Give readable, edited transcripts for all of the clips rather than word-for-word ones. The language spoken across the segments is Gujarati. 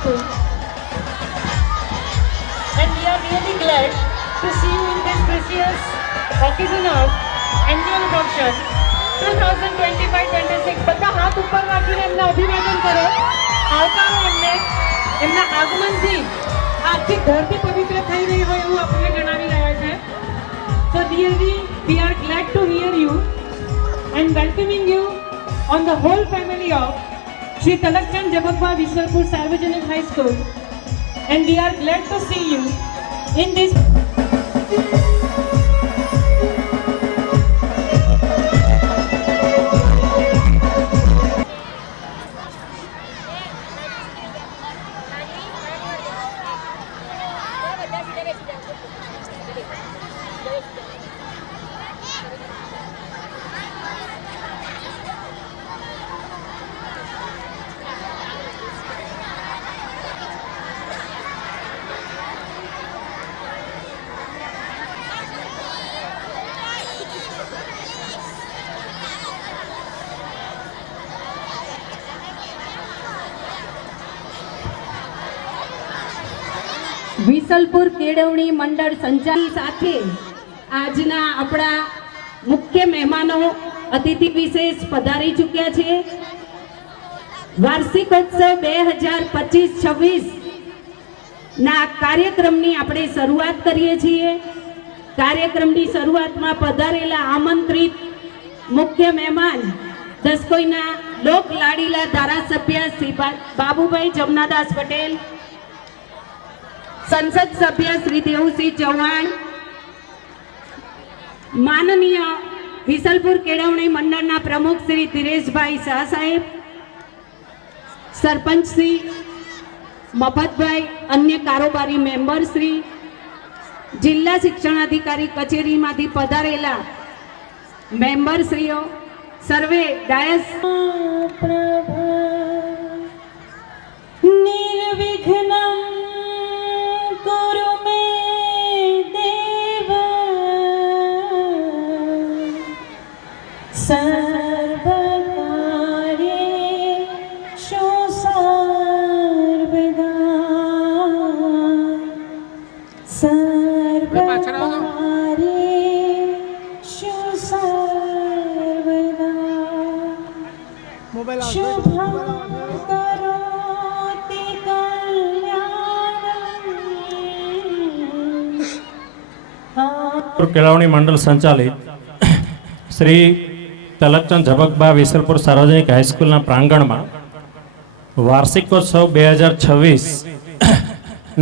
School. And we are really glad to see you in this precious occasion of annual function 2025-26. બધા હાથ ઉપર રાખીને એમને અભિવાદન કરો. આવકારો એમને. એમના આગમનથી આખી ધરતી પવિત્ર થઈ રહી હોય એવું આપણને જણાવી રહ્યા છે. So dearly, we are glad to hear you and welcoming you on the whole family of Shri Talakchand Jhabagba Viswarpur Sarvajanik High School, and we are glad to see you in this. વિસલપુર કેળવણી મંડળ સંચાલન સાથે આજના આપણા મુખ્ય મહેમાનો અતિથિ વિશેષ પધારી ચૂક્યા છે. વાર્ષિકોત્સવ 2025-26 ના કાર્યક્રમની આપણે શરૂઆત કરીએ છીએ. કાર્યક્રમની શરૂઆતમાં પધારેલા આમંત્રિત મુખ્ય મહેમાન દસકોઈના લોક લાડીલા ધારાસભ્ય શ્રી બાબુભાઈ જમનાદાસ પટેલ, संसद सभ्य श्री देवसिंह चौहान, माननीय विसलपुर केळवणी मंडळना प्रमुख श्री धीरेशभाई शाह साहेब, सरपंच श्री मफतभाई, अन्य कारोबारी मेंबर श्री, जिल्ला शिक्षणाधिकारी कचेरी मांथी पधारेला मेंबर श्रीओ, सर्वे डायस निर्विघ्नं सर्वकार्येषु सर्वदा सर्वकार्येषु सर्वदा शुभं करोति कल्याणं. केळवणी मंडल संचालित श्री तलकचंद झबकबा विसलपुर सार्वजनिक हाईस्कूल प्रांगण में वार्षिकोत्सव 2026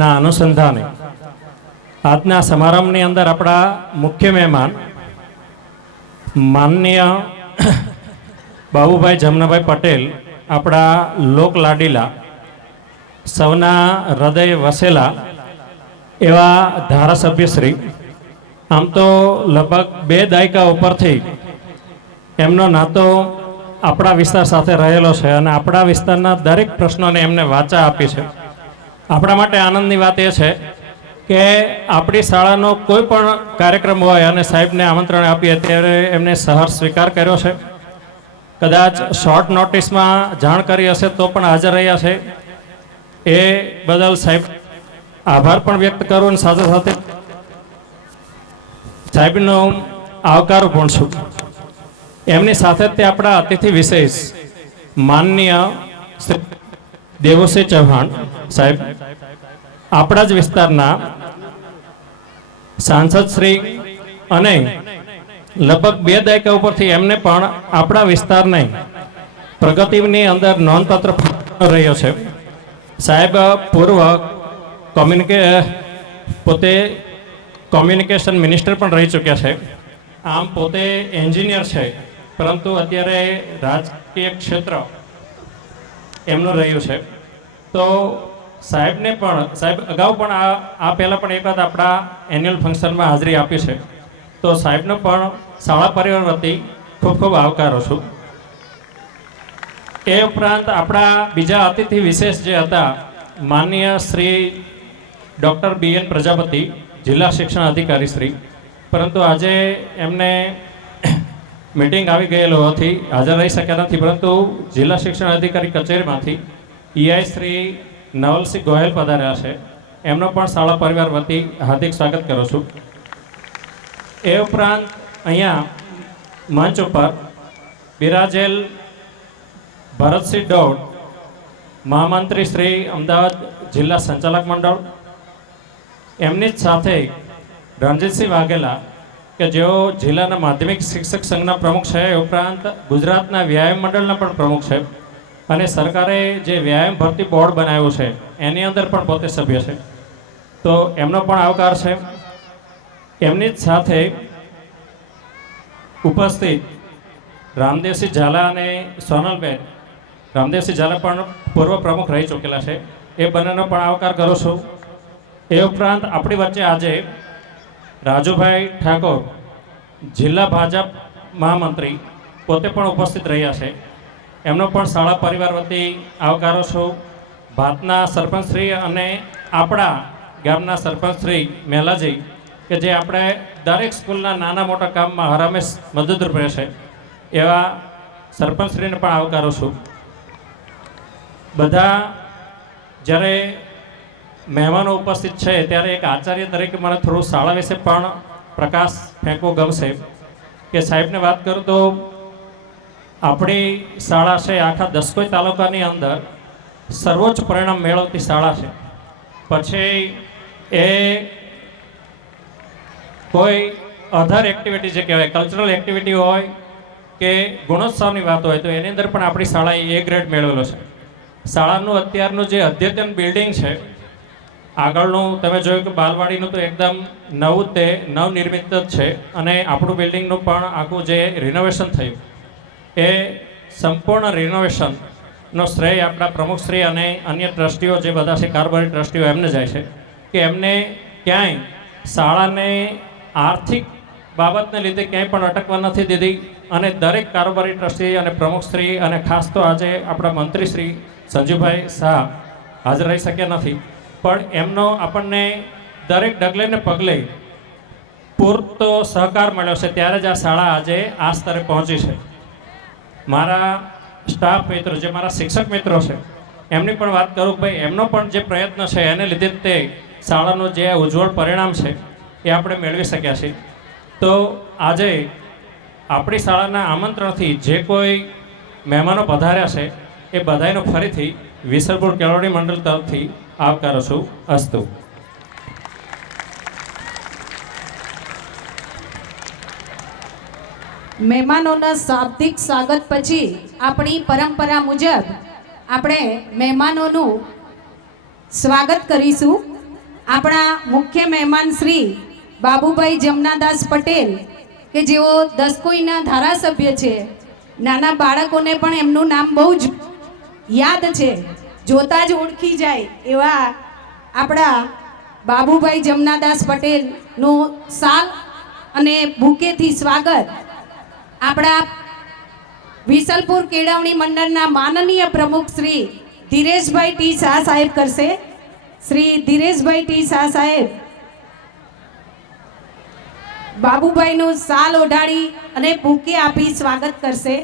अनुसंधाने आजना समारंभ अंदर अपना मुख्य मेहमान माननीय बाबूभाई जमनाभाई पटेल, अपना लोक लाडीला सौना हृदय वसेला एवा धारासभ्यश्री, आम तो लगभग 2 दायका उपरथी एमनो नातो आपणा विस्तार साथे रहेलो छे अने आपणा विस्तारना दरेक प्रश्नोने एमने वाचा आपी छे. आपणा माटे आनंदनी वात ए छे के आपणी शाळानो कोई पण कार्यक्रम होय अने साहेबने आमंत्रण आपीए त्यारे एमने सहर्ष स्वीकार कर्यो छे. कदाच शॉर्ट नोटिसमां जाण करी हशे तो पण हाजर रह्या छे. ए बदल साहेब आभार पण व्यक्त करूं अने साथे साथे साहेबनो आवकारो पण छुं. एमनी साथे ते अपना अतिथि विशेष माननीय श्री देवसिंह चौहान साहेब, अपना ज विस्तारना सांसद श्री अने लगभग 2 दायका उपरथी एमने पण अपना विस्तारने प्रगतिनी अंदर नोंधपात्र फाळो रह्यो छे. साहेब पूर्व पोते कम्युनिकेशन मिनिस्टर पण रही चूक्या छे. आम पोते एंजीनियर छे परंतु अत्यारे राजकीय क्षेत्र एमनो रह्यो छे. तो साहेब ने पण साहेब अगाऊ पण आ पहला पण एक वखत आपणा एन्युअल फंक्शन में हाजरी आपी छे. तो साहेबनो पण शाळा परिवार वती खूब खूब आवकारो छुं. ए उपरांत आपणा बीजा अतिथि विशेष जे हता माननीय श्री डॉक्टर BN प्रजापति, जिला शिक्षण अधिकारी श्री, परंतु आजे एमने मीटिंग आवी गयेलो हाजर रही शक्या नथी, परंतु जिला शिक्षण अधिकारी कचेरी मांथी EI श्री નવલસિંહ ગોહેલ પધાર્યા છે, એમનો પણ શાળા પરિવાર વતી હાર્દિક સ્વાગત કરું છું. એ ઉપરાંત અહીંયા મંચ ઉપર બિરાજેલ ભરતસિંહ ડોડ, મહામંત્રી શ્રી અમદાવાદ જિલ્લા સંચાલક મંડળ, એમની જ સાથે રણજીતસિંહ વાઘેલા કે જેઓ જિલ્લાના માધ્યમિક શિક્ષક સંઘના પ્રમુખ છે, એ ઉપરાંત ગુજરાતના વ્યાયામ મંડળના પણ પ્રમુખ છે અને સરકારે જે વ્યાયામ ભરતી બોર્ડ બનાવ્યું છે એની અંદર પણ પોતે સભ્ય છે, તો એમનો પણ આવકાર છે. એમની જ સાથે ઉપસ્થિત રામદેવસિંહ ઝાલા અને સોનલબેન, રામદેવસિંહ ઝાલા પણ પૂર્વ પ્રમુખ રહી ચૂકેલા છે, એ બંનેનો પણ આવકાર કરું છું. એ ઉપરાંત આપણી વચ્ચે આજે રાજુભાઈ ઠાકોર, જિલ્લા ભાજપ મહામંત્રી, પોતે પણ ઉપસ્થિત રહ્યા છે, એમનો પણ શાળા પરિવાર વતી આવકારો છું. ભાતના સરપંચશ્રી અને આપણા ગામના સરપંચશ્રી મેલાજી કે જે આપણે દરેક સ્કૂલના નાના મોટા કામમાં હરમેશ મદદરૂપ રહેશે, એવા સરપંચશ્રીને પણ આવકારો છું. બધા જ્યારે મહેમાનો ઉપસ્થિત છે ત્યારે એક આચાર્ય તરીકે મને થોડું શાળા વિશે પણ પ્રકાશ ફેંકવો ગમશે કે સાહેબને વાત કરું તો આપણી શાળા છે આખા દસકોઈ તાલુકાની અંદર સર્વોચ્ચ પરિણામ મેળવતી શાળા છે. પછી એ કોઈ અધર એક્ટિવિટી જે કહેવાય કલ્ચરલ એક્ટિવિટી હોય કે ગુણોત્સવની વાત હોય તો એની અંદર પણ આપણી શાળાએ A ગ્રેડ મેળવેલો છે. શાળાનું અત્યારનું જે અદ્યતન બિલ્ડિંગ છે, આગળનું તમે જોયું કે બાલવાડીનું તો એકદમ નવું તે નવનિર્મિત જ છે અને આપણું બિલ્ડિંગનું પણ આખું જે રિનોવેશન થયું એ સંપૂર્ણ રિનોવેશનનો શ્રેય આપણા પ્રમુખશ્રી અને અન્ય ટ્રસ્ટીઓ જે બધા છે, કારોબારી ટ્રસ્ટીઓ, એમને જાય છે કે એમને ક્યાંય શાળાને આર્થિક બાબતને લીધે ક્યાંય પણ અટકવા નથી દીધી અને દરેક કારોબારી ટ્રસ્ટી અને પ્રમુખશ્રી અને ખાસ તો આજે આપણા મંત્રી શ્રી સંજુભાઈ શાહ હાજર રહી શક્યા નથી, પણ એમનો આપણને દરેક ડગલે ને પગલે પૂરતો સહકાર મળ્યો છે, ત્યારે જ આ શાળા આજે આ સ્તરે પહોંચી છે. મારા સ્ટાફ મિત્રો, જે મારા શિક્ષક મિત્રો છે, એમની પણ વાત કરું કે ભાઈ એમનો પણ જે પ્રયત્ન છે એને લીધે તે શાળાનું જે ઉજ્જવળ પરિણામ છે એ આપણે મેળવી શક્યા છીએ. તો આજે આપણી શાળાના આમંત્રણથી જે કોઈ મહેમાનો પધાર્યા છે એ બધાયનો ફરીથી વિસલપુર કેળવણી મંડળ તરફથી આવકારો છું. અસ્તુ. મહેમાનોના શાબ્દિક સ્વાગત પછી આપણી પરંપરા મુજબ આપણે મહેમાનોનું સ્વાગત કરીશું. આપણા મુખ્ય મહેમાન શ્રી બાબુભાઈ જમનાદાસ પટેલ કે જેઓ દસકોઈના ધારાસભ્ય છે, નાના બાળકોને પણ એમનું નામ બહુ જ યાદ છે, જોતા જ ઓળખી જાય એવા આપણા બાબુભાઈ જમનાદાસ પટેલનું શાલ અને બુકેથી સ્વાગત આપણા વિસલપુર કેળવણી મંડળના માનનીય પ્રમુખ શ્રી ધીરેશભાઈ ટી શાહ સાહેબ કરશે. શ્રી ધીરેશભાઈ ટી શાહ સાહેબ બાબુભાઈનું શાલ ઓઢાડી અને બુકે આપી સ્વાગત કરશે.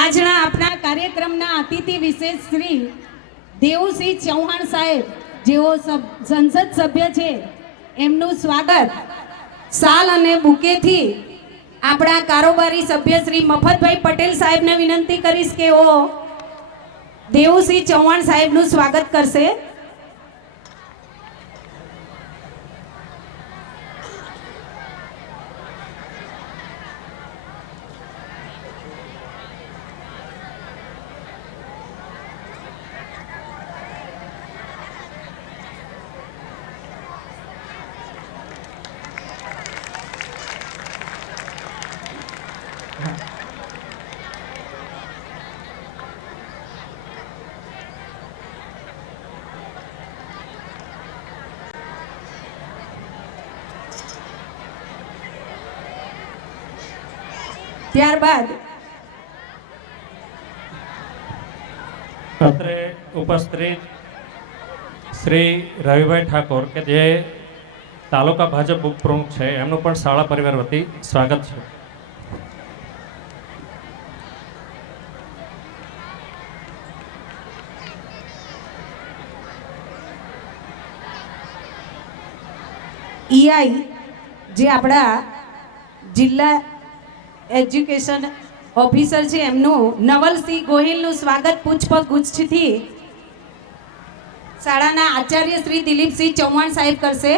આજના આપણા કાર્યક્રમના અતિથિ વિશેષ શ્રી દેવુસિંહ ચૌહાણ સાહેબ, જેઓ સંસદ સભ્ય છે, એમનું સ્વાગત શાલ અને બુકેથી આપણા કારોબારી સભ્ય શ્રી મફતભાઈ પટેલ સાહેબને વિનંતી કરીશ કે ઓ દેવુસિંહ ચૌહાણ સાહેબનું સ્વાગત કરશે. ત્યારબાદ અત્રે ઉપસ્થિત શ્રી રવિભાઈ ઠાકોર કે જે તાલુકા ભાજપ ઉપપ્રમુખ છે, એમનું પણ શાળા પરિવાર વતી સ્વાગત છે. ઈઆઈ જે આપણા જિલ્લા એજ્યુકેશન ઓફિસર છે, એમનું નવલસિંહ ગોહિલનું સ્વાગત પુષ્પગુચ્છથી શાળાના આચાર્ય શ્રી દિલીપસિંહ ચૌહાણ સાહેબ કરશે.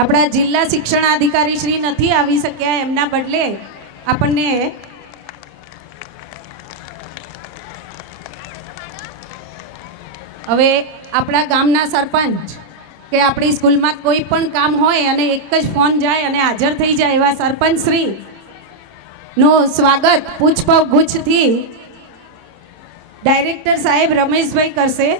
આપણા જિલ્લા શિક્ષણાધિકારી શ્રી નથી આવી શક્યા, એમના બદલે આપણને હવે આપણા ગામના સરપંચ કે આપણી સ્કૂલમાં કોઈ પણ કામ હોય અને એક જ ફોન જાય અને હાજર થઈ જાય એવા સરપંચ શ્રી નું સ્વાગત પુષ્પગુચ્છથી ડાયરેક્ટર સાહેબ રમેશભાઈ કરશે.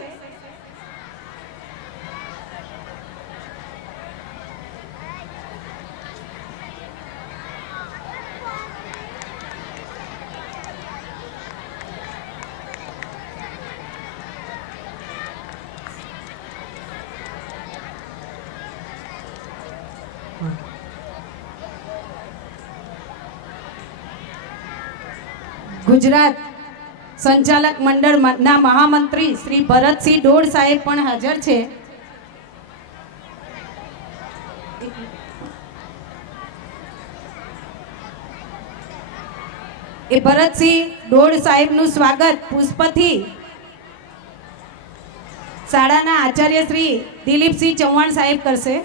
ગુજરાત સંચાલક મંડળના મહામંત્રી શ્રી ભરતસિંહ ડોડ સાહેબ પણ હાજર છે. એ ભરતસિંહ ડોડ સાહેબનું સ્વાગત પુષ્પથી શાળાના આચાર્ય શ્રી દિલીપસિંહ ચૌહાણ સાહેબ કરશે.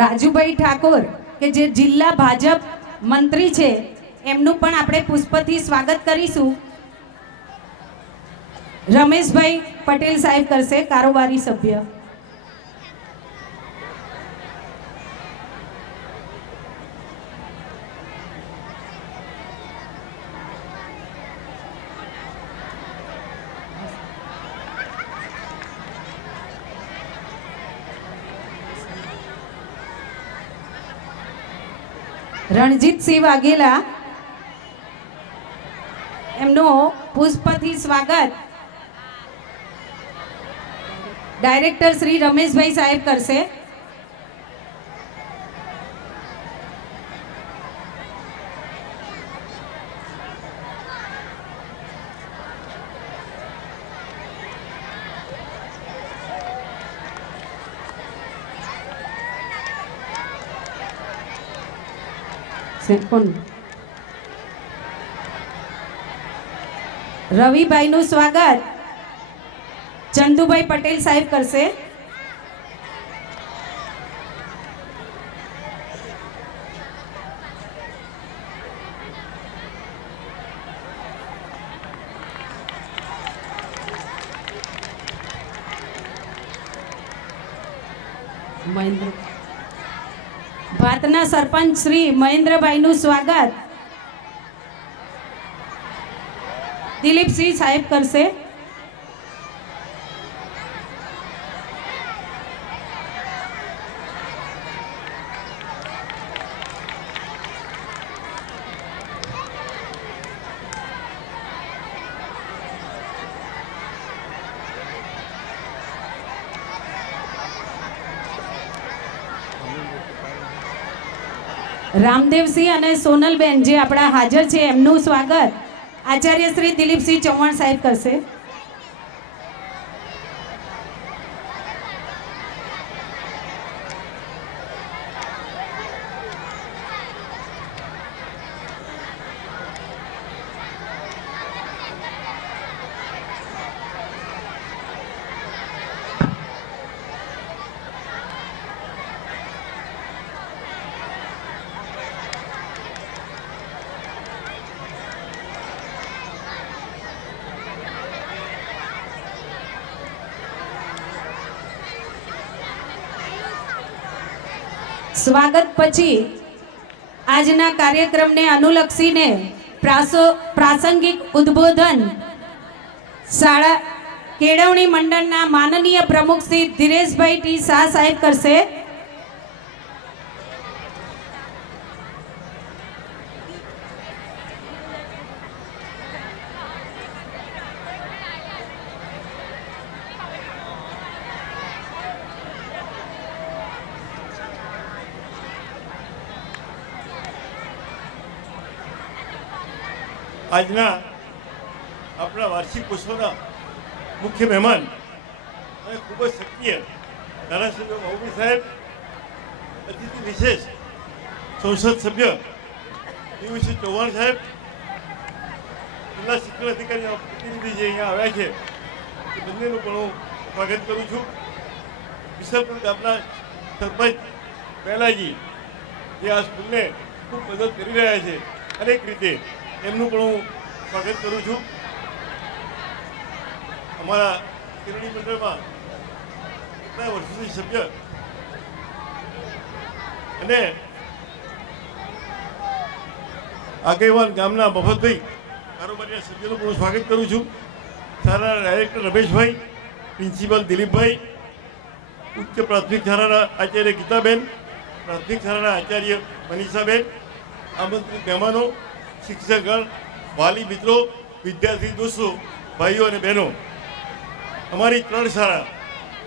રાજુભાઈ ઠાકોર કે જે જિલ્લા ભાજપ મંત્રી છે, એમનું પણ આપણે પુષ્પથી સ્વાગત કરીશું. રમેશભાઈ પટેલ સાહેબ કરશે, કારોબારી સભ્ય. રણજીતસિંહ વાઘેલા, એમનું પુષ્પથી સ્વાગત ડાયરેક્ટર શ્રી રમેશભાઈ સાહેબ કરશે. રવિભાઈનું સ્વાગત ચંદુભાઈ પટેલ સાહેબ કરશે. ભાતના સરપંચ શ્રી મહેન્દ્રભાઈનું સ્વાગત દિલીપસિંહ સાહેબ કરશે. રામદેવસિંહ અને સોનલબેન જે આપણા હાજર છે, એમનું સ્વાગત આચાર્ય શ્રી દિલીપસિંહ ચૌહાણ સાહેબ કરશે. સ્વાગત પછી આજના કાર્યક્રમને અનુલક્ષીને પ્રાસંગિક ઉદ્બોધન શાળા કેળવણી મંડળના માનનીય પ્રમુખ શ્રી ધીરેશભાઈ ટી શાહ સાહેબ કરશે. આજના આપણા વાર્ષિક ઉત્સવના મુખ્ય મહેમાન અને ખૂબ જ સક્રિય ધારાસભ્ય મહુબી સાહેબ, અતિથિ વિશેષ સંસદ સભ્ય યુસી ચૌહાણ સાહેબ, જિલ્લા શિક્ષણ અધિકારીના પ્રતિનિધિ જે અહીંયા આવ્યા છે એ બંનેનું પણ હું સ્વાગત કરું છું. વિસલપુર ગામના સરપંચ પહેલાજી જે આ સ્કૂલને ખૂબ મદદ કરી રહ્યા છે અનેક રીતે, એમનું પણ હું સ્વાગત કરું છું. અમારા કેળવણી મંડળમાં કેટલા વર્ષોથી સભ્ય અને આગેવાન ગામના મફતભાઈ કારોબારીના સભ્યોનું પણ હું સ્વાગત કરું છું. શાળાના ડાયરેક્ટર રમેશભાઈ, પ્રિન્સિપાલ દિલીપભાઈ, ઉચ્ચ પ્રાથમિક શાળાના આચાર્ય ગીતાબેન, પ્રાથમિક શાળાના આચાર્ય મનીષાબેન, આમંત્રિત મહેમાનો, શિક્ષકગણ, વાલી મિત્રો, વિદ્યાર્થી દોસ્તો, ભાઈઓ અને બહેનો, અમારી 3 શાળા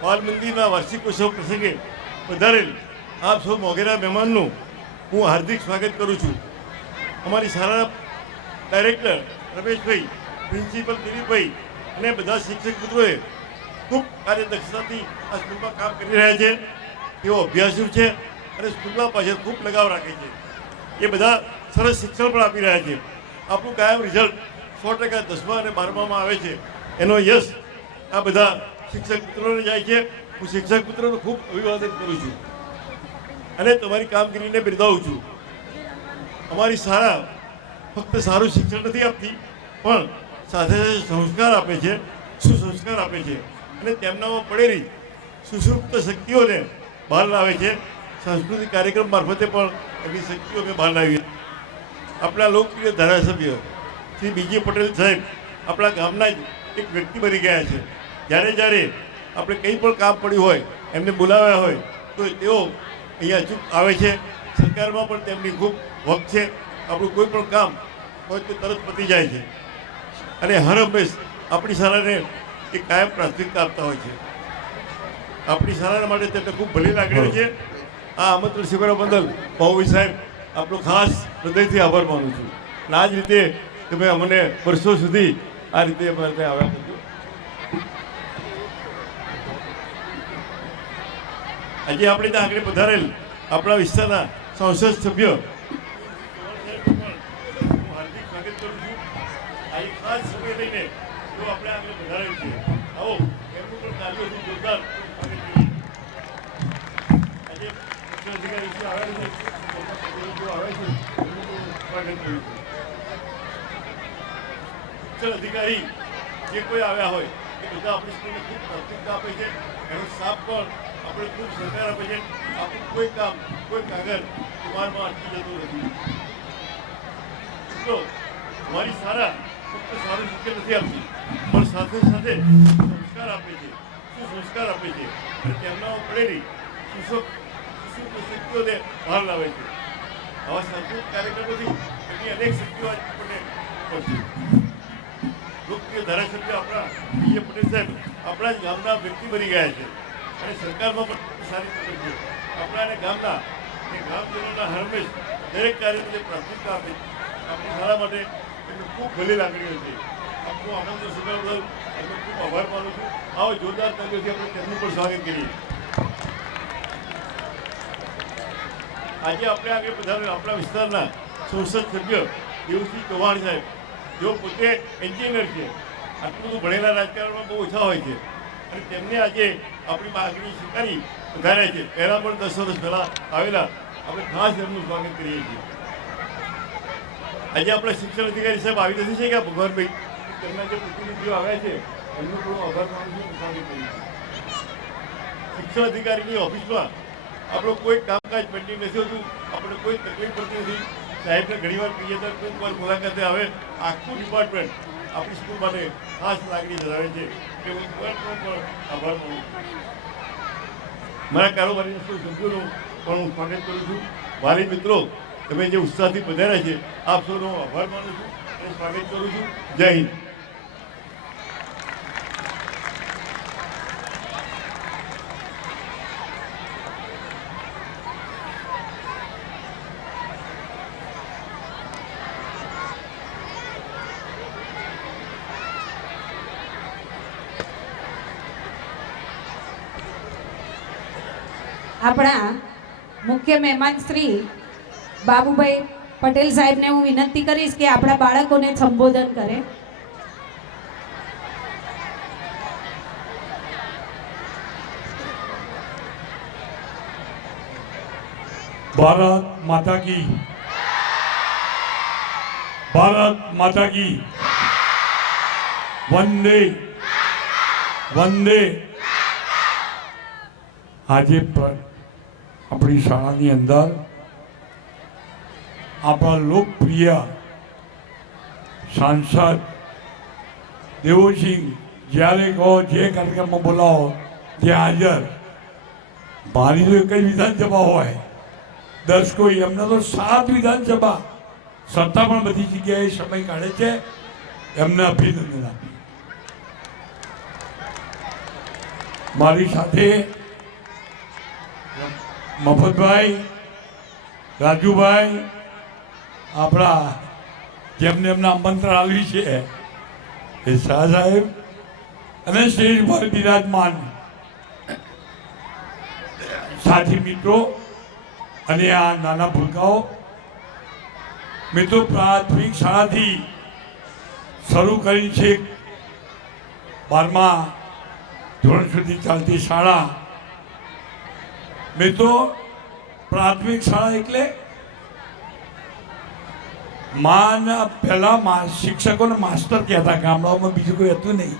બાલ મંદિરના વાર્ષિક ઉત્સવ પ્રસંગે પધારેલ આપ સૌ મોઘેરા મહેમાનનું હું હાર્દિક સ્વાગત કરું છું. અમારી શાળાના ડાયરેક્ટર રમેશભાઈ, પ્રિન્સિપલ દિલીપભાઈ અને બધા શિક્ષક મિત્રોએ ખૂબ કાર્યદક્ષતાથી આ સ્કૂલમાં કામ કરી રહ્યા છે. તેઓ અભ્યાસુ છે અને સ્કૂલના પાછળ ખૂબ લગાવ રાખે છે. એ બધા સરસ શિક્ષણ પણ આપી રહ્યા છે. આપણું કાયમ રિઝલ્ટ 100% 10મા અને 12મામાં આવે છે. એનો યશ આ બધા શિક્ષક મિત્રોને જાય છે. હું શિક્ષક મિત્રોને ખૂબ અભિવાદન કરું છું અને તમારી કામગીરીને બિરદાવું છું. અમારી શાળા ફક્ત સારું શિક્ષણ નથી આપતી, પણ સાથે સાથે સંસ્કાર આપે છે, સુસંસ્કાર આપે છે અને તેમનામાં પડેલી સુષુપ્ત શક્તિઓને બહાર લાવે છે. સાંસ્કૃતિક કાર્યક્રમ મારફતે પણ એમની શક્તિઓ અમે બહાર લાવીએ. આપણા લોકપ્રિય ધારાસભ્ય શ્રી બીજી પટેલ સાહેબ આપણા ગામના જ એક વ્યક્તિ બની ગયા છે. જ્યારે જ્યારે આપણે કંઈ પણ કામ પડ્યું હોય, એમને બોલાવ્યા હોય તો તેઓ અહીંયા અચૂક આવે છે. સરકારમાં પણ તેમની ખૂબ વખ છે. આપણું કોઈ પણ કામ હોય તો તરત પતી જાય છે અને હર હંમેશ આપણી શાળાને એક કાયમ પ્રાથમિકતા આપતા હોય છે. આપણી શાળાના માટે તેમને ખૂબ ભલી લાગણીઓ છે. આ આમંત્રણ સ્વીકારવા બદલ મહુબી સાહેબ આપનો ખાસ હૃદયથી આભાર માનું છું. અને આ જ રીતે તમે અમને વર્ષો સુધી આ રીતે અમારે ત્યાં આવ્યા કરજો. આજે આપણે ત્યાં આગળ પધારેલ આપણા વિસ્તારના સંસદ સભ્ય હાર્દિક સ્વાગત કરું છું. આ એક ખાસ સમય લઈને જો આપણે આગળ પધારેલ છે, આવો એમનું પણ કાર્યોથી જોરદાર સ્વાગત કરીએ. આજે શિક્ષણ અધિકારી વિશે આવ્યા છે, શિક્ષણ અધિકારી જે કોઈ આવ્યા હોય એ બધા આપણી સ્કૂલને ખૂબ પ્રાથમિકતા આપે છે. એનો સ્ટાફ પણ આપણે ખૂબ સહકાર આપે છે. આપણું કોઈ કામ, કોઈ કાગળ કુમારમાં અટકી જતું નથી. મિત્રો, અમારી શાળા ફક્ત સારું શિક્ષણ નથી આપતી, પણ સાથે સાથે સંસ્કાર આપે છે, સુસંસ્કાર આપે છે અને તેમનામાં પડેલી શક્તિઓને બહાર લાવે છે. આવા સાંસ્કૃતિક કાર્યક્રમોથી એમની અનેક શક્તિઓ આપણને પડશે. લોકપ્રિય ધારાસભ્ય આપણા બીજે પટેલ સાહેબ આપણા જ ગામના વ્યક્તિ બની ગયા છે અને સરકારમાં પણ સારી પકડ છે. આપણા ગામના અને ગામજનોના હરમેશ દરેક કાર્યને પ્રાથમિકતા આપે છે. આપણી શાળા માટે એમને ખૂબ ભલી લાગણીઓ છે. આપણું આમંત્રણ સ્વીકાર બદલ એમનો ખૂબ આભાર માનું છું. આવો જોરદાર તાલીઓથી આપણે તેમનું પણ સ્વાગત કરીએ. આજે આપણે આગળ પધારેલ આપણા વિસ્તારના સંસદ સભ્ય દેવસિંહ ચૌહાણ સાહેબ, જેઓ પોતે એન્જિનિયર છે, આટલું બધું ભણેલા રાજકારણમાં બહુ ઓછા હોય છે અને તેમને આજે આપણી માગણી સ્વીકારી વધાર્યા છે. પહેલાં પણ 10 વર્ષ પહેલાં આવેલા, આપણે ખાસ એમનું સ્વાગત કરીએ છીએ. આજે આપણા શિક્ષણ અધિકારી સાહેબ આવી નથી છે કે ભગવાનભાઈ, તેમના જે પ્રતિનિધિઓ આવ્યા છે એમનું થોડું આભાર માનું છું, સ્વાગત કરીએ છીએ. શિક્ષણ અધિકારીની ઓફિસમાં આપણું કોઈ કામકાજ પેન્ડિંગ નથી હોતું, આપણે કોઈ તકલીફ પડતી નથી. સાહેબને ઘણીવાર કહીએ તો કોઈક વાર મુલાકાતે આવે. આખું ડિપાર્ટમેન્ટ આપણી સ્કૂલ માટે ખાસ લાગણી ધરાવે છે કે હું ડિપાર્ટમેન્ટ પર આભાર માનું છું. મારા કારોબારી સભ્યોનું પણ હું સ્વાગત કરું છું. વાલી મિત્રો, તમે જે ઉત્સાહથી પધાર્યા છે આપ સૌનો આભાર માનું છું અને સ્વાગત કરું છું. જય હિન્દ. આપણા મુખ્ય મહેમાન શ્રી બાબુભાઈ પટેલ સાહેબને હું વિનંતી કરીશ કે આપણા બાળકોને સંબોધન કરે. भारत माता की, भारत माता की, वंदे वंदे. આજે આપણી શાળાની અંદર આપણા લોકપ્રિય સાંસદ દેવુસિંહ જ્યારે કહો જે કાર્યક્રમમાં બોલાવો ત્યાં હાજર. મારી તો એક જ વિધાનસભા હોય, 10 કોઈ, એમને તો 7 વિધાનસભા, સત્તા પણ બધી જગ્યાએ સમય કાઢે છે. એમને અભિનંદન આપી. મારી સાથે મફતભાઈ, રાજુભાઈ, આપણા જેમને એમને આમંત્રણ આવ્યું છે એ શાહ સાહેબ અને સ્ટેજ પર બિરાજમાન સાથી મિત્રો અને આ નાના ભૂલકાઓ. મિત્રો, પ્રાથમિક શાળાથી શરૂ કરી છે 12મા ધોરણ સુધી ચાલતી શાળા. મિત્રો, પ્રાથમિક શાળા એટલે પહેલા શિક્ષકોને માસ્ટર કહેતા, ગામડાઓમાં બીજું કોઈ હતું નહીં.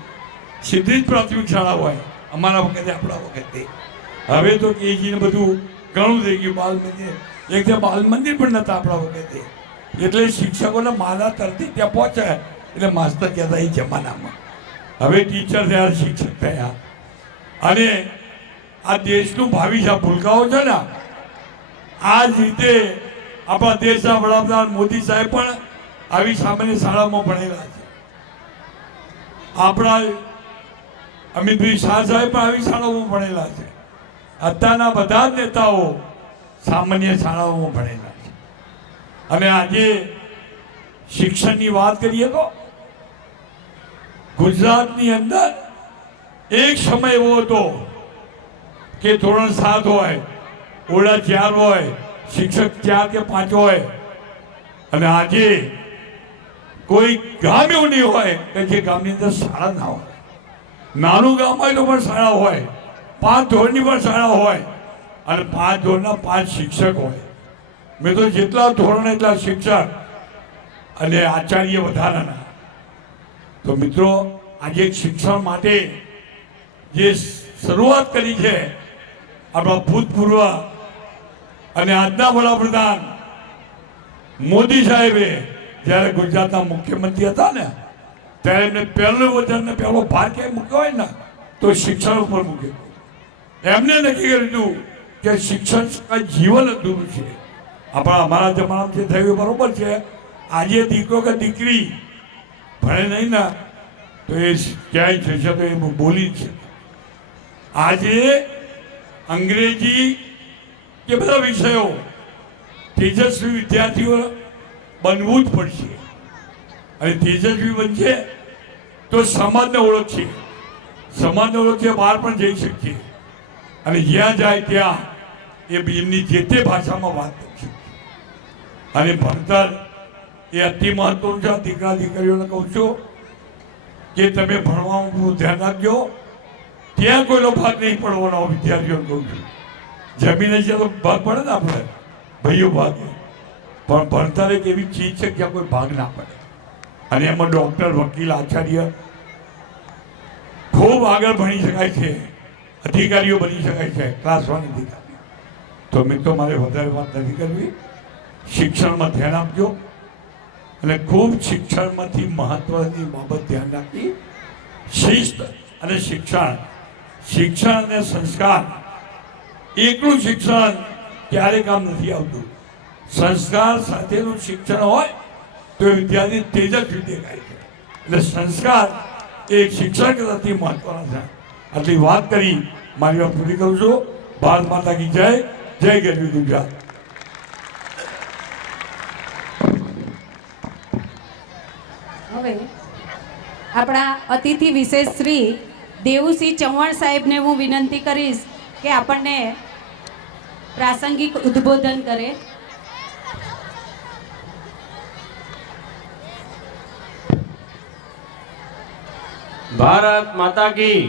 સીધી જ પ્રાથમિક શાળા હોય અમારા વખતે, આપણા વખતે. હવે તો કેજી ને બધું ઘણું થઈ ગયું. બાલ મંદિર, એક જે બાલ મંદિર પણ નતા આપણા વખતે. એટલે શિક્ષકોને મારા તરતી ત્યાં પહોંચે એટલે માસ્ટર કહેતા એ જમાનામાં. હવે ટીચર થયા, શિક્ષક થયા. અને આ દેશનું ભાવિ છે. ભૂલકાઓ છે ને, આ જ રીતે આપણા દેશના વડાપ્રધાન મોદી સાહેબ પણ આવી સામાન્ય શાળામાં ભણેલા છે. આપણા અમિતભાઈ શાહ સાહેબ પણ આવી શાળાઓમાં ભણેલા છે. અત્યારના બધા જ નેતાઓ સામાન્ય શાળાઓમાં ભણેલા છે. અને આજે શિક્ષણની વાત કરીએ તો ગુજરાતની અંદર એક સમય એવો હતો કે ધોરણ 7 હોય, ઓરડા 4 હોય, શિક્ષક 4 કે 5 હોય. અને આજે કોઈ ગામ એવું નહીં હોય કે જે ગામની અંદર શાળા ના હોય. નાનું ગામ હોય તો પણ શાળા હોય, 5 ધોરણની પણ શાળા હોય અને 5 ધોરણના 5 શિક્ષક હોય. મેં તો જેટલા ધોરણ એટલા શિક્ષક અને આચાર્ય વધારાના. તો મિત્રો, આજે શિક્ષણ માટે જે શરૂઆત કરી છે આપણા ભૂતપૂર્વ અને આજના વડાપ્રધાન મોદી સાહેબે, જ્યારે ગુજરાતના મુખ્યમંત્રી હતા ને ત્યારે એમને પહેલું વચન ને પહેલો ભાર ક્યાંય મૂક્યો હોય ને તો શિક્ષણ ઉપર મૂક્યો. એમને નક્કી કર્યું હતું કે શિક્ષણ જીવન અધૂરું છે. અમારા જમાનામાં જે થયું બરોબર છે. આજે દીકરો કે દીકરી ભણે નહીં ને તો એ ક્યાંય જશે તો એ બોલી છે. આજે અંગ્રેજી કે બધા વિષયો તેજસ્વી વિદ્યાર્થીઓ બનવું જ પડશે. અને તેજસ્વી બનશે તો સમાજને ઓળખશે, સમાજને ઓળખશે, બહાર પણ જઈ શકશે. અને જ્યાં જાય ત્યાં એ એમની જે તે ભાષામાં વાત કરશે. અને ભણતર એ અતિ મહત્વનું છે. દીકરા દીકરીઓને કહું છું કે તમે ભણવામાં ધ્યાન રાખજો. ત્યાં કોઈનો ભાગ નહીં પડવાનો. વિદ્યાર્થીઓને કહું છું, જમીન છે તો ભાગ પડે ને, આપણે ભાઈઓ ભાગ, પણ ભણતર એક એવી ચીજ છે જ્યાં કોઈ ભાગ ના પડે. અને એમાં ડૉક્ટર, વકીલ, આચાર્ય ખૂબ આગળ ભણી શકાય છે. અધિકારીઓ બની શકાય છે, ક્લાસ 1 અધિકારીઓ. તો મિત્રો મારે વધારે વાત નથી કરવી. શિક્ષણમાં ધ્યાન આપજો અને ખૂબ શિક્ષણમાંથી મહત્વની બાબત ધ્યાન રાખી. શિસ્ત અને શિક્ષણ અને સંસ્કાર, એકલું શિક્ષણ ક્યારે કામ નથી આવતું. સંસ્કાર સાથેનું શિક્ષણ હોય તો વિદ્યાર્થી તેજસ્વી દેખાય છે. એટલે સંસ્કાર એક શિક્ષણ કરવાથી મહત્વના છે. આટલી વાત કરી મારી વાત પૂરી કરું છું. ભારત માતા કી જય. જય ગરવી ગુજરાત. હવે આપણા અતિથિ વિશેષ શ્રી દેવુસિંહ ચૌહાણ સાહેબને હું વિનંતી કરીશ કે આપણને પ્રાસંગિક ઉદ્બોધન કરે. ભારત માતા કી.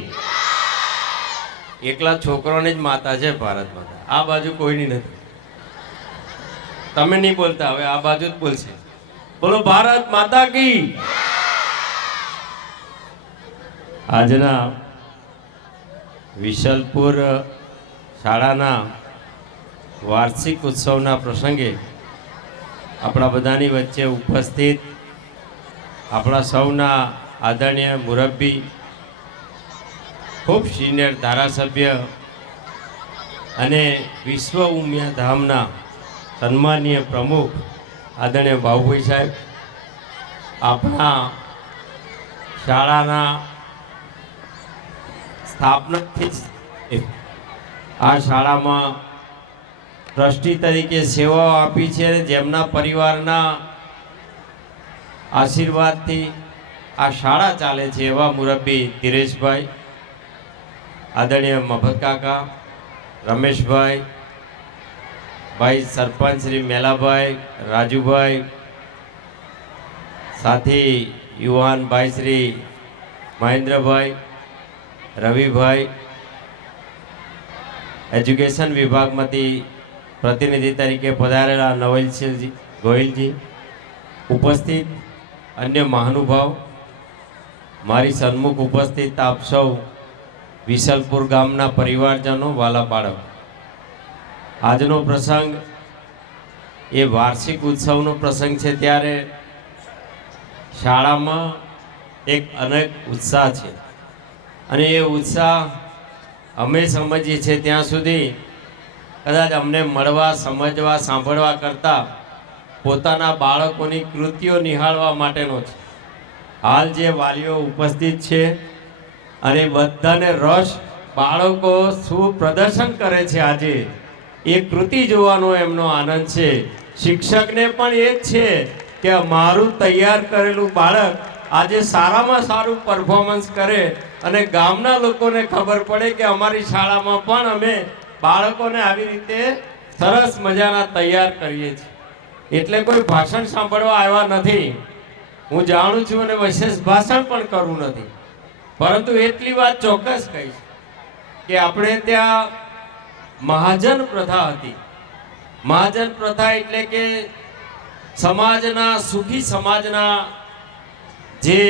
એકલા છોકરોને જ માતા છે ભારત માતા. આ બાજુ કોઈની નથી. તમે નહીં બોલતા, હવે આ બાજુ જ બોલશે. બોલો ભારત માતા કી. આજના વિશલપુર શાળાના વાર્ષિક ઉત્સવના પ્રસંગે આપણા બધાની વચ્ચે ઉપસ્થિત આપણા સૌના આદરણીય મુરબ્બી, ખૂબ સિનિયર ધારાસભ્ય અને વિશ્વ ઉમિયા ધામના સન્માનીય પ્રમુખ આદરણીય બાબુભાઈ સાહેબ, આપણા શાળાના સ્થાપનાથી જ આ શાળામાં ટ્રસ્ટી તરીકે સેવાઓ આપી છે અને જેમના પરિવારના આશીર્વાદથી આ શાળા ચાલે છે એવા મુરબ્બી ધીરેશભાઈ, આદરણીય મફત કાકા, રમેશભાઈ, ભાઈ સરપંચ શ્રી મેલાભાઈ, રાજુભાઈ, સાથી યુવાન ભાઈ શ્રી મહેન્દ્રભાઈ, રવિભાઈ, એજ્યુકેશન વિભાગમાંથી પ્રતિનિધિ તરીકે પધારેલા નવલસિંહજી ગોહિલજી, ઉપસ્થિત અન્ય મહાનુભાવ, મારી સન્મુખ ઉપસ્થિત આપ સૌ વિશલપુર ગામના પરિવારજનો, વાલા બાળકો, આજનો પ્રસંગ એ વાર્ષિક ઉત્સવનો પ્રસંગ છે. ત્યારે શાળામાં એક અનેક ઉત્સાહ છે અને એ ઉત્સાહ અમે સમજીએ છીએ ત્યાં સુધી કદાચ અમને મળવા, સમજવા, સાંભળવા કરતાં પોતાના બાળકોની કૃતિઓ નિહાળવા માટેનો છે. હાલ જે વાલીઓ ઉપસ્થિત છે અને બધાને રસ, બાળકો શું પ્રદર્શન કરે છે આજે એ કૃતિ જોવાનો એમનો આનંદ છે. શિક્ષકને પણ એ જ છે કે મારું તૈયાર કરેલું બાળક આજે સારામાં સારું પરફોર્મન્સ કરે અને ગામના લોકોને ખબર પડે કે અમારી શાળામાં પણ અમે બાળકોને આવી રીતે સરસ મજાના તૈયાર કરીએ છીએ. એટલે કોઈ ભાષણ સાંભળવા આવ્યા નથી, હું જાણું છું અને વિશેષ ભાષણ પણ કરવું નથી, પરંતુ એટલી વાત ચોક્કસ કહીશ કે આપણે ત્યાં મહાજન પ્રથા હતી. મહાજન પ્રથા એટલે કે સમાજના, સુખી સમાજના જે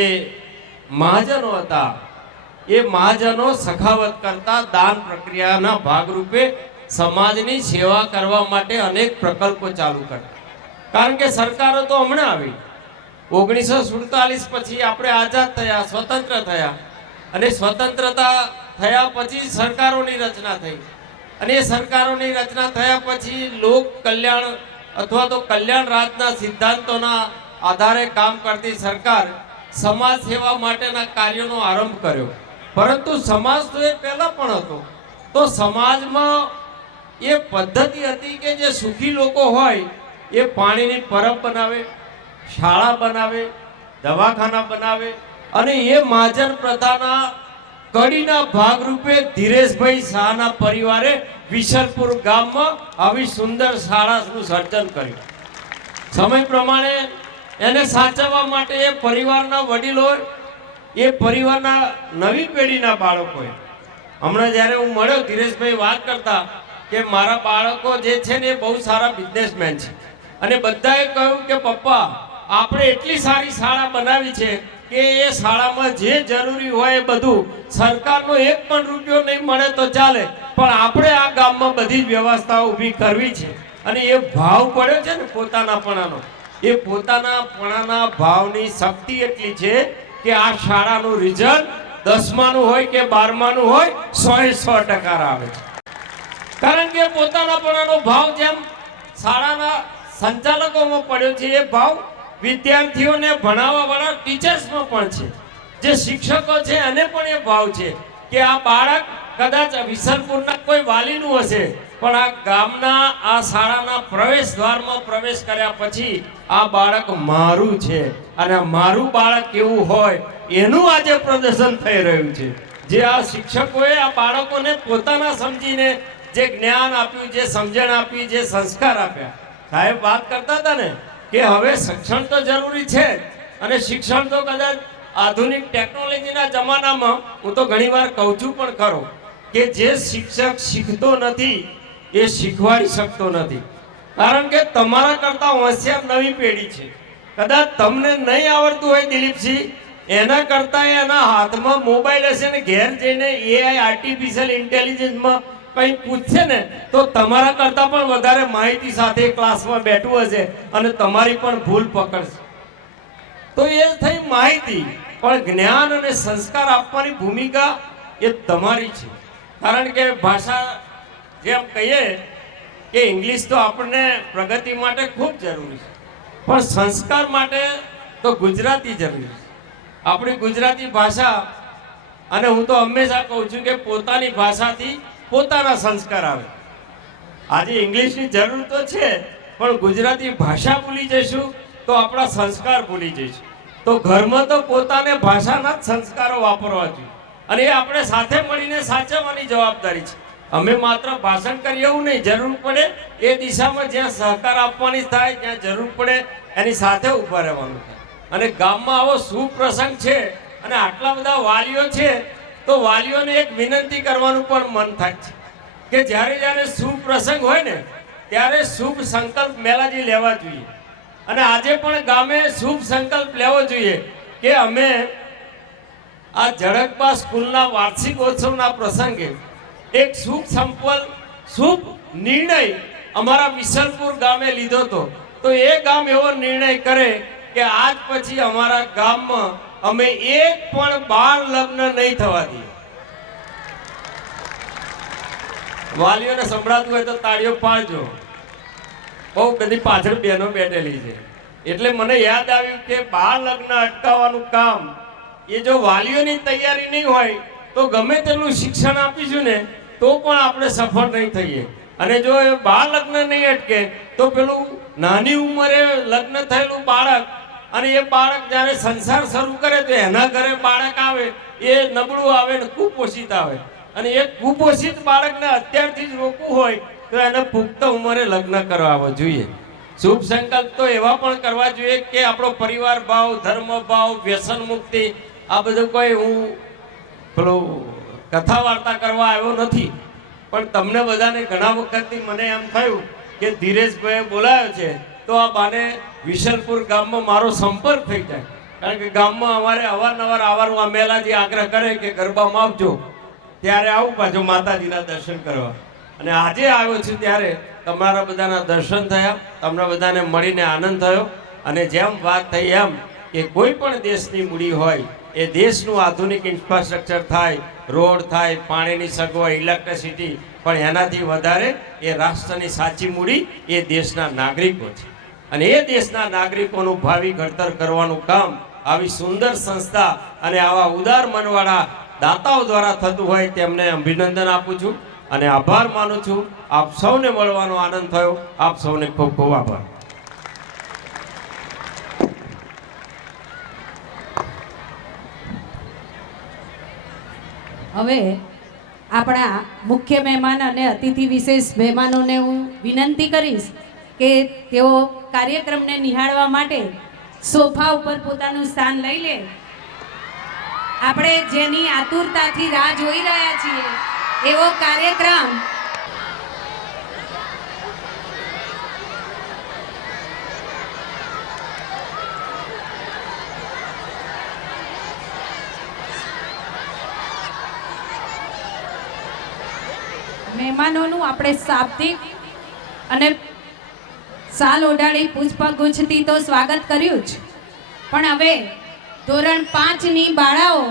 મહાજનો હતા એ મહાજનો સખાવત કરતા દાન પ્રક્રિયાના ભાગરૂપે સમાજની સેવા કરવા માટે અનેક પ્રકલ્પો ચાલુ કરતા. કારણ કે સરકારો તો હમણાં આવી, 1947 પછી આપણે આઝાદ થયા, સ્વતંત્ર થયા અને સ્વતંત્રતા થયા પછી સરકારોની રચના થઈ અને એ સરકારોની રચના થયા પછી લોક કલ્યાણ અથવા તો કલ્યાણ રાજના સિદ્ધાંતોના આધારે કામ કરતી સરકાર સમાજ સેવા માટેના કાર્યોનો આરંભ કર્યો. પરંતુ સમાજ તો એ પહેલા પણ હતો. તો સમાજમાં એ પદ્ધતિ હતી કે જે સુખી લોકો હોય એ પાણીની પરબ બનાવે, શાળા બનાવે, દવાખાના બનાવે અને એ મહાજન પ્રથાના કડીના ભાગરૂપે ધીરેશભાઈ શાહના પરિવારે વિશલપુર ગામમાં આવી સુંદર શાળાનું સર્જન કર્યું. સમય પ્રમાણે એને સાચવવા માટે એ પરિવારના વડીલો, એ પરિવારના નવી પેઢીના બાળકોએ, હમણાં જ્યારે હું મળ્યો ધીરેશભાઈ વાત કરતા કે મારા બાળકો જે છે ને એ બહુ સારા બિઝનેસમેન છે અને બધાએ કહ્યું કે પપ્પા આપણે એટલી સારી શાળા બનાવી છે કે એ શાળામાં જે જરૂરી હોય એ બધું સરકારનો એક પણ રૂપિયો નહીં મળે તો ચાલે, પણ આપણે આ ગામમાં બધી જ વ્યવસ્થાઓ ઊભી કરવી છે. અને એ ભાવ પડ્યો છે ને પોતાનાપણાનો, એ પોતાનાપણાના ભાવની શક્તિ એટલી છે કે આ શાળાનું રિઝલ્ટ 10માનું હોય કે 12માનું હોય 100% આવે છે. કારણ કે પોતાનાપણાનો ભાવ જેમ શાળાના સંચાલકોમાં પડ્યો છે એ ભાવ વિદ્યાર્થીઓને ભણાવવા વાળા ટીચર્સમાં પણ છે. જે શિક્ષકો છે એને પણ એ ભાવ છે કે આ બાળક કદાચ વિસલપુરના કોઈ વાલીનું હશે, પણ આ ગામના આ શાળાના પ્રવેશ દ્વારમાં પ્રવેશ કર્યા પછી આ બાળક મારું છે અને મારું બાળક કેવું હોય એનું આજે પ્રદર્શન થઈ રહ્યું છે. જે આ શિક્ષકોએ આ બાળકોને પોતાના સમજીને જે જ્ઞાન આપ્યું, જે સમજણ આપી, જે સંસ્કાર આપ્યા. સાહેબ વાત કરતા હતા ને કે હવે શિક્ષણ તો જરૂરી છે અને શિક્ષણ તો કદાચ આધુનિક ટેકનોલોજીના જમાનામાં હું તો ઘણીવાર કહું છું પણ ખરો કે જે શિક્ષક શીખતો નથી એ શીખવાડી શકતો નથી. કારણ કે તમારા કરતા હોશિયાર નવી પેઢી છે. કદાચ તમને નહીં આવડતું હોય દિલીપસિંહ, એના કરતા એના હાથમાં મોબાઈલ હશે ને ઘેર જઈને AI આર્ટિફિશિયલ ઇન્ટેલિજન્સમાં કંઈ પૂછશે ને તો તમારા કરતા પણ વધારે માહિતી સાથે ક્લાસમાં બેઠું હશે અને તમારી પણ ભૂલ પકડશે. તો એ થઈ માહિતી, પણ જ્ઞાન અને સંસ્કાર આપવાની ભૂમિકા એ તમારી છે. કારણ કે ભાષા જેમ કહીએ કે ઇંગ્લિશ તો આપણને પ્રગતિ માટે ખૂબ જરૂરી છે, પણ સંસ્કાર માટે તો ગુજરાતી જરૂરી છે. આપણી ગુજરાતી ભાષા, અને હું તો હંમેશા કહું છું કે પોતાની ભાષાથી પોતાના સંસ્કાર આવે. આજે ઇંગ્લિશની જરૂર તો છે, પણ ગુજરાતી ભાષા ભૂલી જઈશું તો આપણા સંસ્કાર ભૂલી જઈશું. તો ઘરમાં તો પોતાને ભાષાના જ સંસ્કારો વાપરવા જોઈએ અને એ આપણે સાથે મળીને સાચવવાની જવાબદારી છે. અમે માત્ર ભાષણ કરીએ એવું નહીં, જરૂર પડે એ દિશામાં જ્યાં સહકાર આપવાની થાય, જ્યાં જરૂર પડે એની સાથે ઊભા રહેવાનું થાય. અને ગામમાં આવો શુભ પ્રસંગ છે અને આટલા બધા વાલીઓ છે, તો વાલીઓને એક વિનંતી કરવાનું પણ મન થાય છે કે જ્યારે જ્યારે શુભ પ્રસંગ હોય ને ત્યારે શુભ સંકલ્પ મેલાજી લેવા જોઈએ. અને આજે પણ ગામે શુભ સંકલ્પ લેવો જોઈએ કે અમે આ જડકબા સ્કૂલના વાર્ષિકોત્સવના પ્રસંગે એક શુભ નિર્ણય અમારા વિસલપુર ગામે લીધો હતો. તો એ ગામ એવો નિર્ણય કરે કે આજ પછી અમારા ગામમાં અમે એક પણ બાળ લગ્ન નહીં થવા દઈએ. વાલીઓને સંભળાતું હોય તો તાળીઓ પાડજો. બહુ બધી પાછળ બહેનો બેઠેલી છે એટલે મને યાદ આવ્યું કે બાળ લગ્ન અટકાવવાનું કામ એ જો વાલીઓની તૈયારી નહીં હોય તો ગમે તેટલું શિક્ષણ આપીશું ને તો પણ આપણે સફળ નહીં થઈએ. અને જો એ બાળ લગ્ન નહીં અટકે તો પેલું નાની ઉંમરે લગ્ન થયેલું બાળક, અને એ બાળક જ્યારે સંસાર શરૂ કરે તો એના ઘરે બાળક આવે એ નબળું આવે ને કુપોષિત આવે. અને એ કુપોષિત બાળકને અત્યારથી જ રોકવું હોય તો એને પુખ્ત ઉંમરે લગ્ન કરાવવા જોઈએ. શુભ સંકલ્પ તો એવા પણ કરવા જોઈએ કે આપણો પરિવાર ભાવ, ધર્મ ભાવ, વ્યસન મુક્તિ, આ બધું કોઈ હું પેલું કથા વાર્તા કરવા આવ્યો નથી, પણ તમને બધાને ઘણા વખતથી મને એમ થયું કે ધીરેશભાઈએ બોલાવ્યો છે તો આ બાને વિસલપુર ગામમાં મારો સંપર્ક થઈ જાય. કારણ કે ગામમાં અમારે અવારનવાર આવવાનું આ મેલાજી આગ્રહ કરે કે ગરબામાં આવજો, ત્યારે આવું પાછું માતાજીના દર્શન કરવા. અને આજે આવ્યો છું ત્યારે તમારા બધાના દર્શન થયા, તમને બધાને મળીને આનંદ થયો. અને જેમ વાત થઈ એમ કે કોઈ પણ દેશની મૂડી હોય એ દેશનું આધુનિક ઇન્ફ્રાસ્ટ્રક્ચર થાય, રોડ થાય, પાણીની સગવડ, ઇલેક્ટ્રિસિટી, પણ એનાથી વધારે એ રાષ્ટ્રની સાચી મૂડી એ દેશના નાગરિકો છે. અને એ દેશના નાગરિકોનું ભાવિ ઘડતર કરવાનું કામ આવી સુંદર સંસ્થા અને આવા ઉદાર મનવાળા દાતાઓ દ્વારા થતું હોય તેમને અભિનંદન આપું છું અને આભાર માનું છું. આપ સૌને મળવાનો આનંદ થયો. આપ સૌને ખૂબ ખૂબ આભાર. હવે આપણા મુખ્ય મહેમાન અને અતિથિ વિશેષ મહેમાનોને હું વિનંતી કરીશ કે તેઓ કાર્યક્રમને નિહાળવા માટે સોફા ઉપર પોતાનું સ્થાન લઈ લે. આપણે જેની આતુરતાથી રાહ જોઈ રહ્યા છીએ એવો કાર્યક્રમ મહેમાનોનું આપણે શાબ્દિક અને સાલ ઓઢાડી પુષ્પગુચ્છથી તો સ્વાગત કર્યું જ, પણ હવે ધોરણ 5ની બાળાઓ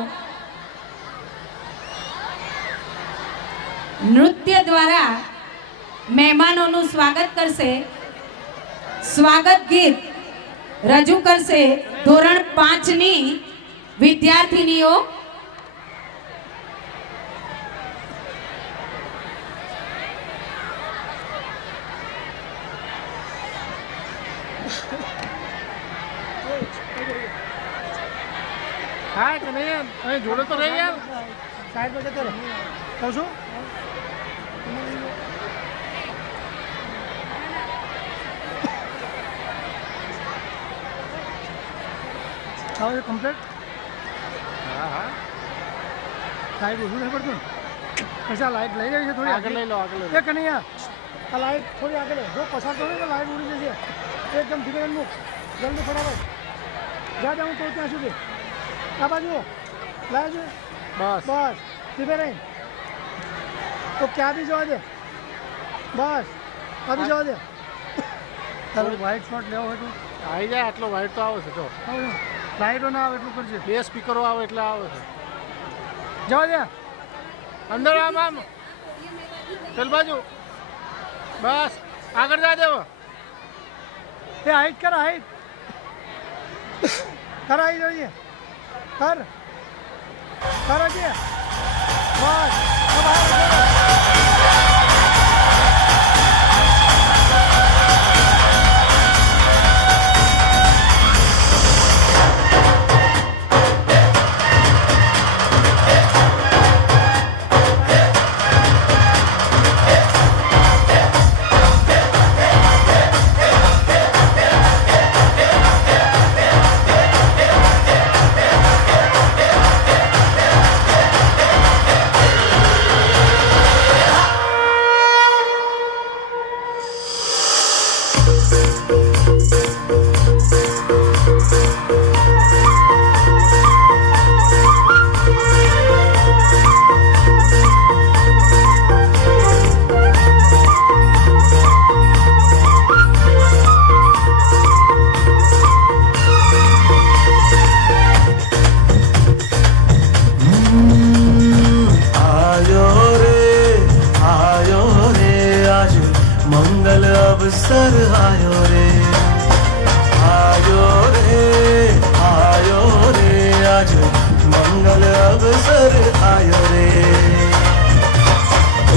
નૃત્ય દ્વારા મહેમાનોનું સ્વાગત કરશે. સ્વાગત ગીત રજૂ કરશે ધોરણ 5ની વિદ્યાર્થીનીઓ. હા કે નહીં યાર, અહીં જોડે તો રહી યાર, સાઈડ પર જતો રહે કહું છું. આવે કમ્પ્લીટ. હા હા સાઈડ ઓછું નહીં પડતું ને? પછી આ લાઈટ લઈ જાય છે થોડી આગળ લઈ લો, આગળ લઈ લો. એક નહીં આ લાઈટ થોડી આગળ લે. જો પસાર થશે તો લાઈટ ઉડી જશે. એકદમ ધીરે મૂક, જલ્દી ફટાફટ જા જાઉં તો ત્યાં સુધી. આ બાજુ લાવજો. બસ બસ ધીરે રહી. તો ક્યાં બી જવા દે. બસ આ બી જવા દે. તારો વ્હાઇટ શોટ લેવો હોય તો આવી જાય. આટલો વ્હાઇટ તો આવે છે. જો લાઇટો ના આવે એટલું કરજે. 2 સ્પીકરો આવે એટલે આવે છે. જવા દે અંદર. આમ આમ ચલ બાજુ. બસ આગળ જા દેવો. એ હાઈટ કર, હાઈટ કરાવી જોઈએ. કર કરો છે. બસ अवसर आयो रे आज मंगल अवसर आयो रे.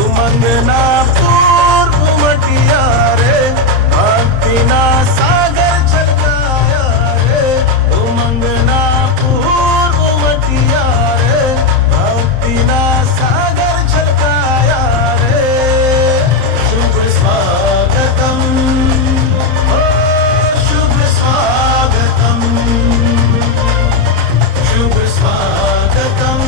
उमंगना पूर्व मटिया रे, भक्तिना सागर छलकाया रे. उमंगना पूर्व मटिया रे, भक्तिना सागर छलकाया रे. शुभ स्वागतम, शुभ स्वागतम, शुभ स्वागतम,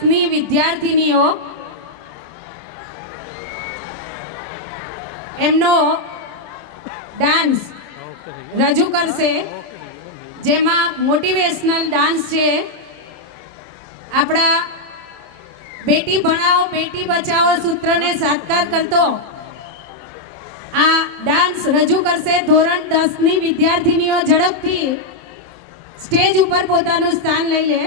10ની વિદ્યાર્થીનીઓ એમનો ડાન્સ રજૂ કરશે, જેમાં મોટિવેશનલ ડાન્સ છે. આપણા બેટી ભણાવો બેટી બચાવો સૂત્રને સાકાર કરતો આ ડાન્સ રજૂ કરશે. ધોરણ 10ની વિદ્યાર્થીનીઓ ઝડપથી સ્ટેજ ઉપર પોતાનું સ્થાન લઈ લે.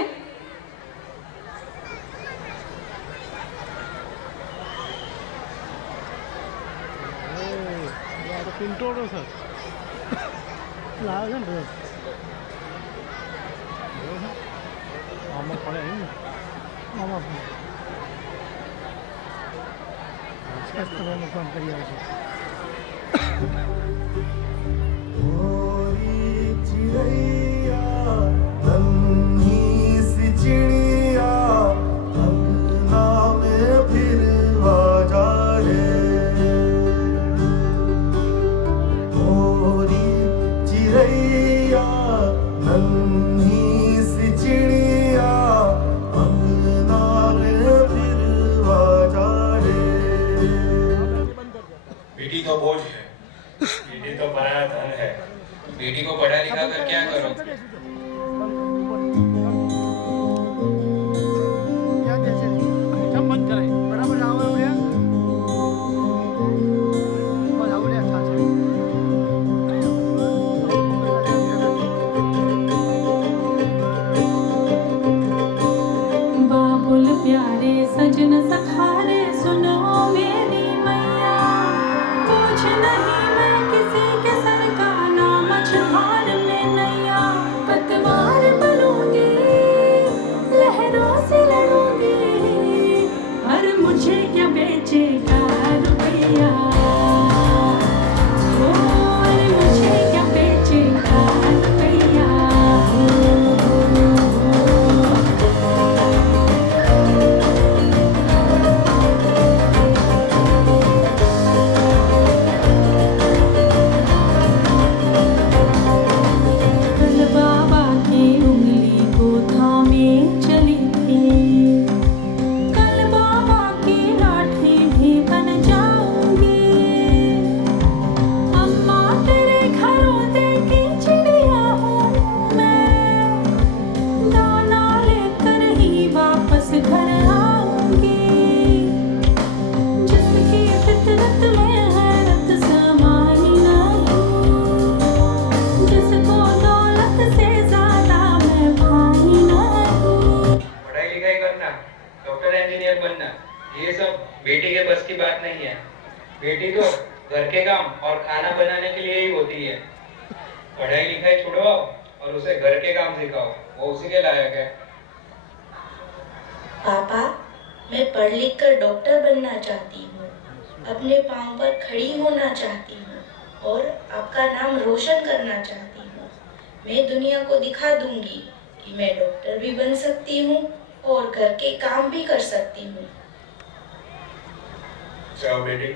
લાવે છે ને આમાં પડે ને આમાં કરવાનું કામ કરી આવે છે. चिड़ैया नन्ही सी चिड़िया अंगना में फिर आजा रे मोरी चिड़ैया नन्ही सी चिड़िया अंगना में फिर आजा रे. बेटी तो बोझ है, बेटी तो पराया धन है, बेटी को पढ़ा लिखा कर क्या करो? क्या कैसे सब बंद करे बराबर आवे उड़े बस आवड़े अच्छा છે. बाबुल प्यारे सजन सखारे सुनो मेरी मैया, पूछ नहीं मैं किसी के सर का नाम मझधार में नैया. पतवार बनूंगी लहरों से लड़ूंगी, और मुझे क्या बेचेगा रुपया, और मुझे क्या बेचेगा रुपया. कल बाबा की उंगली को थामे चली थी, कल बाबा की लाठी भी बन जाऊंगी. अम्मा तेरे घरों की चिड़िया हूँ मैं, दाना लेकर ही वापस घर आऊंगी. जिसकी फितरत में हैरत समाई नहीं, जिसको दौलत से ज्यादा मैं भाई नहीं. पढ़ाई लिखाई करना, डॉक्टर इंजीनियर बनना, ये सब बेटी के बस की बात नहीं है. बेटी तो घर के काम और खाना बनाने के लिए ही होती है. पढ़ाई लिखाई छुड़वाओ और उसे घर के काम सिखाओ, वो उसी के लायक है. पापा, मैं पढ़ लिख कर डॉक्टर बनना चाहती हूँ, अपने पाँव पर खड़ी होना चाहती हूँ और आपका नाम रोशन करना चाहती हूँ. मैं दुनिया को दिखा दूंगी कि मैं डॉक्टर भी बन सकती हूँ और घर के काम भी कर सकती हूँ. जाओ बेटी,